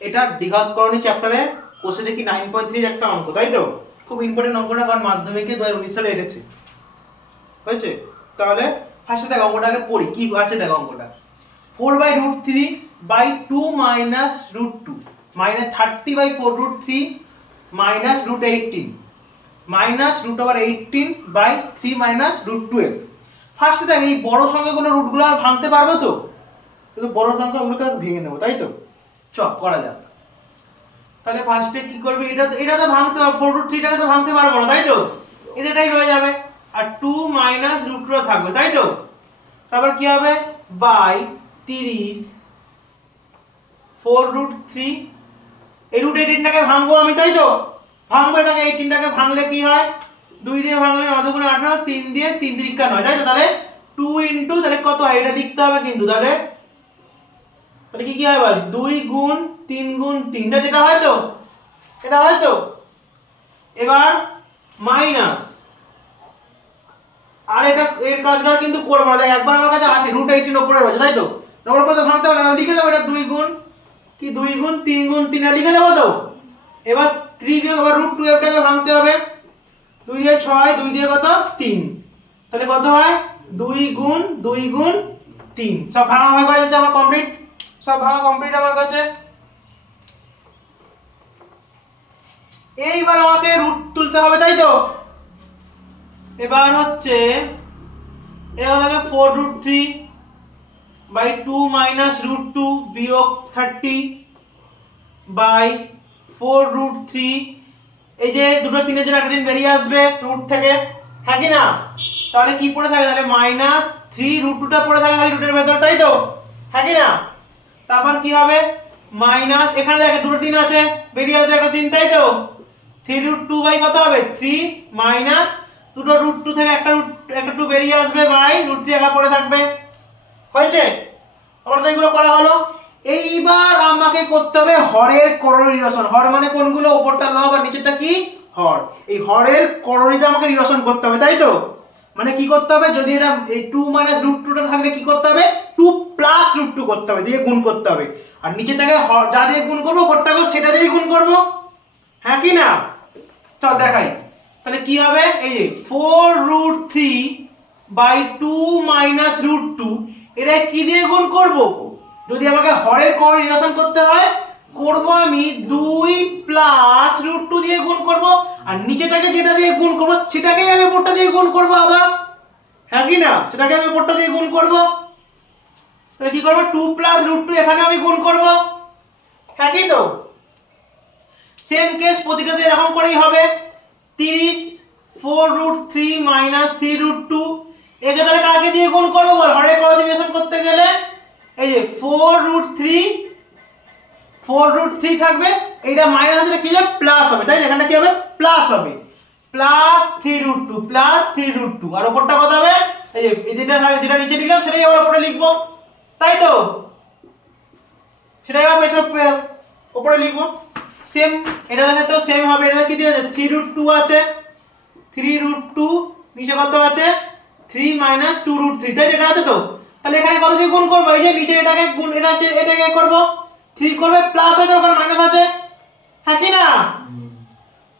এটা দ্বিঘাতকরণী চ্যাপ্টারে কোষে দেখি 9.3 একটা অঙ্ক, তাই তো? খুব ইম্পর্টেন্ট অঙ্কটা, কারণ মাধ্যমিকে 2019 সালে এসেছে। হয়েছে? তাহলে ফার্স্টে দেখো অঙ্কটাকে পড়ি, কি আছে দেখো অঙ্কটা। 4/√3/2 -√2 -30/4√3 -√18 -√18/3 -√12। ফার্স্টে দেখ এই বড় সংখ্যাগুলো রুটগুলো আমরা ভাঙতে পারবো তো? কিন্তু বড় সংখ্যাগুলোকে ভেঙে নেবো, তাই তো? চল করা যাক। তাহলে ফার্স্টে কি করবে, এটা তো ভাঙতে পারবো, 4√3টাকে তো ভাঙতে পারবো না, তাই তো? এটাই রয়ে যাবে, আর 2 -√2 থাকবে, তাই তো? তারপর কি হবে, বাই 30 4√3। এই √18টাকে ভাঙবো আমি, তাই তো? ভাঙবো এটাকে, 18টাকে ভাঙলে কি হয়, 2 দিয়ে ভাঙলে 9 × 18, 3 দিয়ে 3 × 9, তাই তো? তাহলে 2 × তাহলে কত হয় এটা লিখতে হবে কিন্তু, তাহলে তাহলে কি হয় বল, 2 × 3 × 3, যেটা হয় তো, এটা হয় তো? এবার মাইনাস, আর এটা এর কাজটা কিন্তু করব না, দেখ একবার আমার কাছে আছে √18 উপরে রয়েছে, তাই তো? নম্বর করে তো ভাঙতে হবে না, লিখে দেবো এটা 2 × 2 × 3 × 3 লিখে দেবো তো। এবার 3 বিয়োগ আবার √12টাকে ভাঙতে হবে, 2 দিয়ে 6, 2 দিয়ে কত 3, তাহলে কত হয় 2 × 2 × 3। সব ভাঙা হয়ে গেছে আমার কমপ্লিট, সব ভাঙা কমপ্লিট আমার কাছে। এইবার আমাকে রুট তুলতে হবে, তাই তো? এবার হচ্ছে এটা হলো 4√3/2 -√2 বিয়োগ 30/4√3। এই যে দুটো তিনের জন্য একটা দিন বেরিয়ে আসবে রুট থেকে, হ্যাঁ কি না? তাহলে কি পড়ে থাকে, তাহলে -3√2টা পড়ে থাকে খালি রুটের ভেতর, তাই তো? হ্যাঁ কি না? তারপর কি হবে, মাইনাস এখানে দেখো দুটো তিন আছে, বেরিয়ে আসবে একটা তিন, তাই তো? 3√2 বাই কত হবে 3 মাইনাস দুটো √2 থেকে একটা 2 বেরিয়ে আসবে বাই √3 একা পড়ে থাকবে। হয়েছে? আমরা এগুলো করা হলো। এইবার আমাকে করতে হবে হরের করণী নিরসন। হর মানে কোনগুলো, উপরটা লব আর নিচেরটা কি হর। এই হরের করণীটা আমাকে নিরসন করতে হবে, তাই তো? মানে কি করতে হবে, যদি এটা এই 2 -√2টা থাকলে কি করতে হবে, 2 +√2 করতে হবে, দিয়ে গুণ করতে হবে। আর নিচেটাকে যা দিয়ে গুণ করব, উপরটাকে সেটা দিয়ে গুণ করব, হ্যাঁ কি না? চল দেখাই। তাহলে কি হবে, এই যে 4√3/2 -√2, এটা কি দিয়ে গুণ করব? যদি আমাকে হরের করণী নিরসন করতে হয়, করব আমি 2 +√2 দিয়ে গুণ করব, আর নিচেটাকে যেটা দিয়ে গুণ করব সেটাকেই আমি উপরটা দিয়ে গুণ করব আবার, হ্যাঁ কি না? সেটাকে আমি উপরটা দিয়ে গুণ করব। তাহলে কি করব, 2 +√2 এখানে আমি গুণ করব, হ্যাঁ কি তো? সেম কেস প্রতিটাতে এরকম করেই হবে। 30 4√3 -3√2, একে তাহলে কাকে দিয়ে গুণ করব বল, হরের করণী করতে গেলে? এই যে 4√3 থাকবে, এইটা মাইনাস আছে, কি হবে প্লাস হবে, তাই এখানে কি হবে প্লাস হবে, +3√2 আর উপরটা কত হবে, এই যে যেটা নিচে লিখলাম সেটাই আবার উপরে লিখবো, তাই তো? সেটাই আবার উপরে লিখবো। সেম এটা দেখে তো সেম হবে, এটা কি দিয়েছে 3√2 আছে, 3√2 নিচে কত আছে 3 - 2√3, তাই এটা আছে তো? তাহলে এখানে কত দিয়ে গুণ করব, এই যে নিচে এটাকে গুণ, এটাকে করব 3 করবে প্লাস হয়ে যাবে কারণ মাইনাস আছে, হ্যাঁ কি না?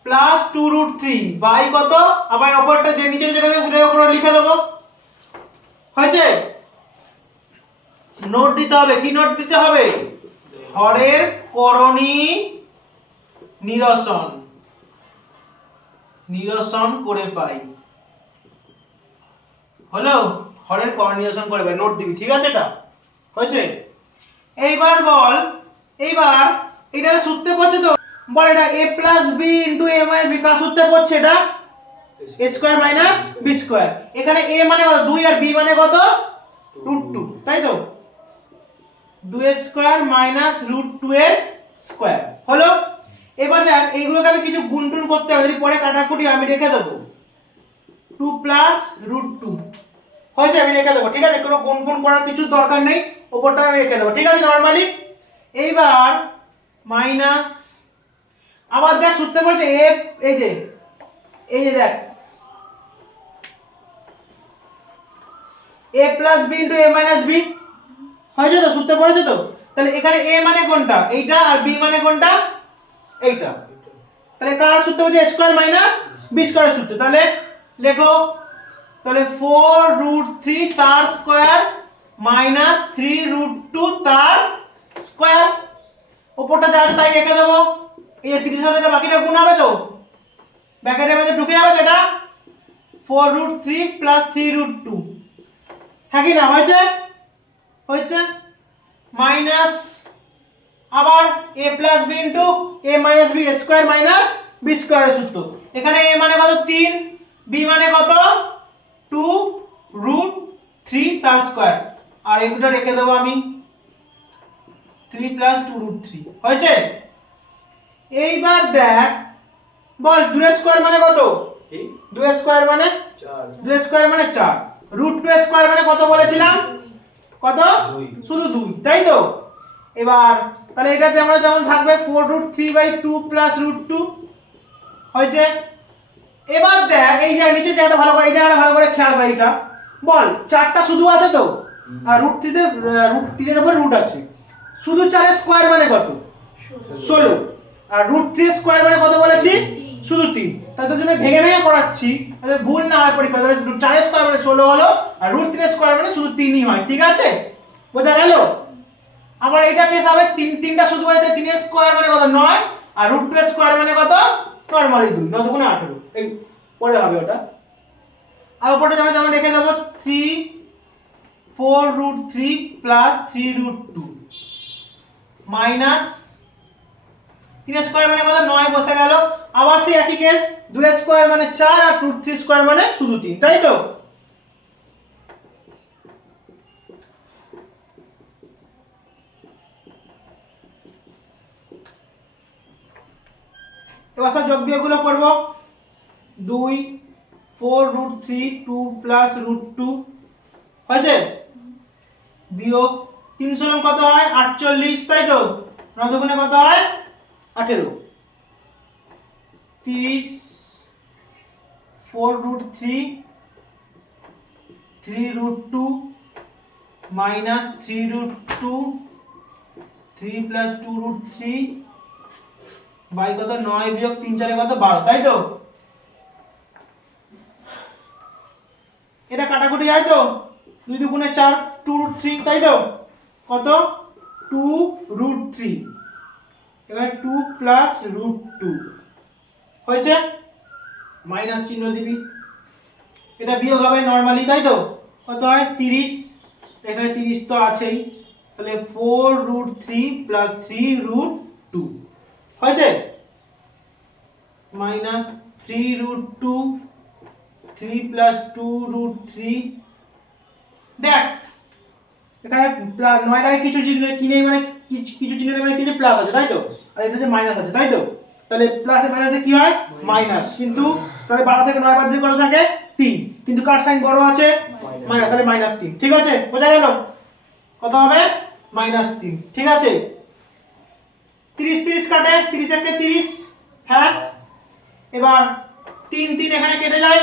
+2√3 বাই কত, আবার উপরটা যে নিচে যেটা সেটার উপরে লিখে দেব। হয়েছে? নোট দিতে হবে, কি নোট দিতে হবে, হরের করণী নিরসন করে পাই। হলো, হরের করণী নিরসন করে পাই, নোট দিবি, ঠিক আছে? এটা হয়েছে? এইবার বল, এইবার এটা সূত্রে পড়ছে তো, বল এটা a + b * a - b কার সূত্রে পড়ছে, এটা a² - b²। এখানে a মানে কত 2 আর b মানে কত √2, তাই তো? 2² - √2 এর স্কয়ার হলো। এবার দেখ এইগুলোকে আমি কিছু গুণ টুন করতে হবে, যদি পরে কাটাকুটি আমি রেখে দেব 2 + √2 হয়েছে, আমি রেখে দেবো, ঠিক আছে? কোনো গুণ করার কিছু দরকার নেই, উপরটা আমি রেখে দেবো, ঠিক আছে নরমালি। এইবার মাইনাস, আবার দেখ সূত্রে পড়ছে a, এই যে দেখ a + b * a - b হয়েছে তো, সূত্রে পড়েছে তো? তাহলে এখানে a মানে কোনটা এইটা আর b মানে কোনটা এইটা তাহলে কার সূত্র হচ্ছে a স্কয়ার মাইনাস b স্কয়ারের সূত্র তাহলে লেখো তাহলে 4√3 তার স্কয়ার মাইনাস 3√2 তার স্কয়ার উপরটা যা আছে তাই রেখে দেবো এই 30 এর সাথে এটা বাকিটা গুণ হবে তো ব্র্যাকেটের মধ্যে ঢুকে যাবে যেটা 4√3 3√2 হ্যাঁ কি না হয়েছে হয়েছে মাইনাস আবার a plus b into a minus b square minus b স্কয়ারের সূত্র এখানে a মানে কত 3 b মানে কত 2√3 তার স্কয়ার আর এগুলো রেখে দেবো আমি 3 প্লাস 2√3 হয়েছে এইবার দেখ বল 2 স্কয়ার মানে কত কি 2 স্কয়ার মানে 4 2 স্কয়ার মানে 4 √2 স্কয়ার মানে কত বলেছিলাম কত শুধু 2 তাই তো এবার তাহলে এটা যে আমরা যেমন থাকবে 4√3/2 প্লাস √2 হয়েছে এবার দেখ এই যে নিচে জায়গাটা ভালো করে এই জায়গাটা ভালো করে খেয়াল কর এটা বল 4টা শুধু আছে তো আর √3 তে √3 এর উপর রুট আছে শুধু 4 এর স্কয়ার মানে কত 16 আর √3 স্কয়ার মানে কত বলেছি শুধু 3 তার জন্য ভেঙে ভেঙে করাচ্ছি তাহলে ভুল না হয় পরীক্ষা তাহলে 4 এর স্কয়ার মানে 16 হলো আর √3 এর স্কয়ার মানে শুধু 3ই হয় ঠিক আছে বোঝা গেল আবার এটা কেস হবে 3টা শুধু আছে 3 এর স্কয়ার মানে কত 9 আর √2 এর স্কয়ার মানে কত নরমালি 2 9 দুগুণে 18 এই পরে হবে ওটা আর উপরটা যেমন রেখে দেব 3 4√3 প্লাস 3√2 মাইনাস 3 স্কয়ার মানে কত 9 বসে গেল আবার সেই একই কেস 2 স্কয়ার মানে 4 আর √3 স্কয়ার মানে শুধু 3 তাই তো এবার সব যোগ বিয়োগগুলো করব 2 4√3 2 প্লাস √2 হয়েছে বিয়োগ 3 ষোলো কত হয় 48 তাই তো 9 দুগুণে কত হয় 18 30 4√3 3√2 মাইনাস 3√2 3 প্লাস 2√3 বাই কত 9 বিয়োগ 3 4 কত 12 তাই তো এটা কাটাকুটি হয় তো 2 দুগুণে 4 2√3 তাই তো কত 2√3 এবার 2 প্লাস √2 হয়েছে মাইনাস চিহ্ন দিবি এটা বিয়োগ হবে নরমালি তাই তো কত হয় 30 এখানে 30 তো আছেই তাহলে 4√3 প্লাস 3√2 হয়েছে মাইনাস 3√2 3 প্লাস 2√3 দেখ এখানে প্লাস 9 আগে কিছু চিহ্ন কিনে মানে কিছু চিহ্ন মানে কিছু প্লাস আছে তাই তো আর এটা যে মাইনাস আছে তাই তো তাহলে প্লাসে মাইনাসে কি হয় মাইনাস কিন্তু তাহলে 12 থেকে 9 বাদ দিয়ে কত থাকে 3 কিন্তু কার সাইন বড় আছে মাইনাস তাহলে -3 ঠিক আছে বোঝা গেল কত হবে -3 ঠিক আছে 30 30 কাটে 30 একে 30 হ্যাঁ এবার 3 3 এখানে কেটে যায়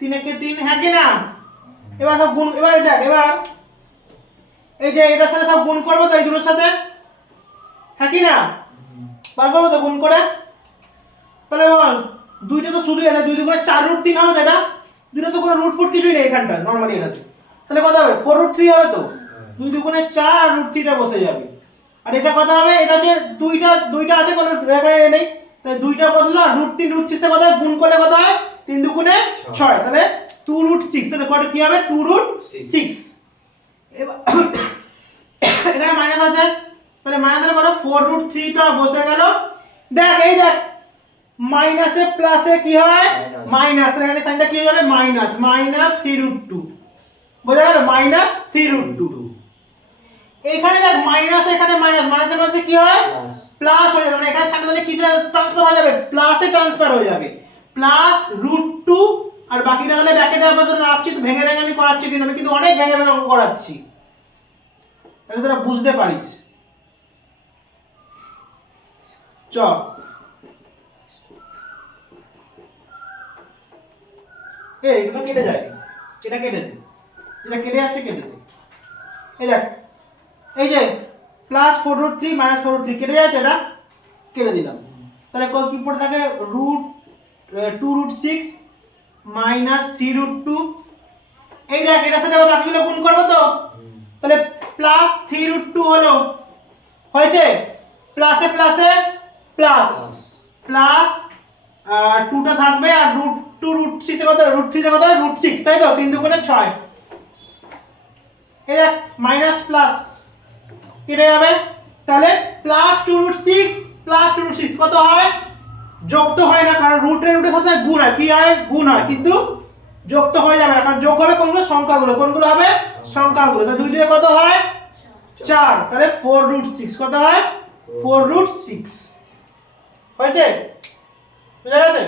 3 একে 3 হ্যাঁ কি না এবার সব গুণ এবার দেখ এবার এই যে এটার সাথে সব গুণ করব তো এই দুটোর সাথে হ্যাঁ কি না বার করবো তো গুণ করে তাহলে বল দুইটা তো শুধুই আছে 2 দুগুণে 4√3 হবে তো এটা দুইটা তো কোনো রুট ফুট কিছুই নেই এখানটা নরমালি এটাতে তাহলে কত হবে 4√3 হবে তো 2 দুগুণে 4 আর √3 টা বসে যাবে আর এটা কত হবে এটা যে দুইটা আছে কোনো জায়গায় নেই তাহলে দুইটা বসলো আর √3 √3 তে কত হয় গুণ করলে কত হয় 3 দুগুণে 6 তাহলে 2√6 তাহলে কত কি হবে 2√6 এবার এখানে মাইনাস আছে তাহলে মাইনাস হলে কত 4√3 টা বসে গেল দেখ এই দেখ মাইনাসে প্লাসে কি হয় মাইনাস তাহলে এখানে সাইনটা কি হয়ে যাবে মাইনাস -3√2 বোঝা গেল -3√2 এখানে দেখ মাইনাস এখানে মাইনাস মাইনাসে মাইনাসে কি হয় প্লাস হয়ে যাবে মানে এখানে সাইনটা তাহলে কিসে ট্রান্সফার হয়ে যাবে প্লাসে ট্রান্সফার হয়ে যাবে +√2 আর বাকিটা তাহলে ব্র্যাকেটে আপাতত রাখছি তো ভেঙে ভেঙে আমি করাচ্ছি কিন্তু আমি কিন্তু অনেক ভেঙে ভেঙে অঙ্ক করাচ্ছি তাহলে তোরা বুঝতে পারিস চ এই এটা কেটে যায় এটা কেটে দে এটা কেটে যাচ্ছে কেটে দে এই দেখ এই যে প্লাস 4√3 মাইনাস 4√3 কেটে যাচ্ছে, এটা কেটে দিলাম। তাহলে কি পড়ে থাকে, √2√6 মাইনাস 3√2। এই দেখ এটার সাথে আবার বাকিগুলো গুণ করবো তো, তাহলে প্লাস 3√2 হলো, হয়েছে, প্লাসে প্লাসে প্লাস প্লাস 2টা থাকবে, আর √2√6 এর কত, √3 এর কত, √6, তাই তো, 3 দুগুণে 6। এই দেখ মাইনাস প্লাস কেটে যাবে, তাহলে প্লাস 2√6 প্লাস 2√6 কত হয়, যোগ তো হয় না, কারণ রুটের সাথে গুণ হয়, কি হয়, গুণ হয়, কিন্তু যোগ তো হয়ে যাবে না, কারণ যোগ হবে কোনগুলো, সংখ্যাগুলো, কোনগুলো হবে, সংখ্যাগুলো। তাহলে 2 দিয়ে কত হয় 4, তাহলে 4√6 কত হয়, 4√6 হয়েছে, বুঝা গেছে।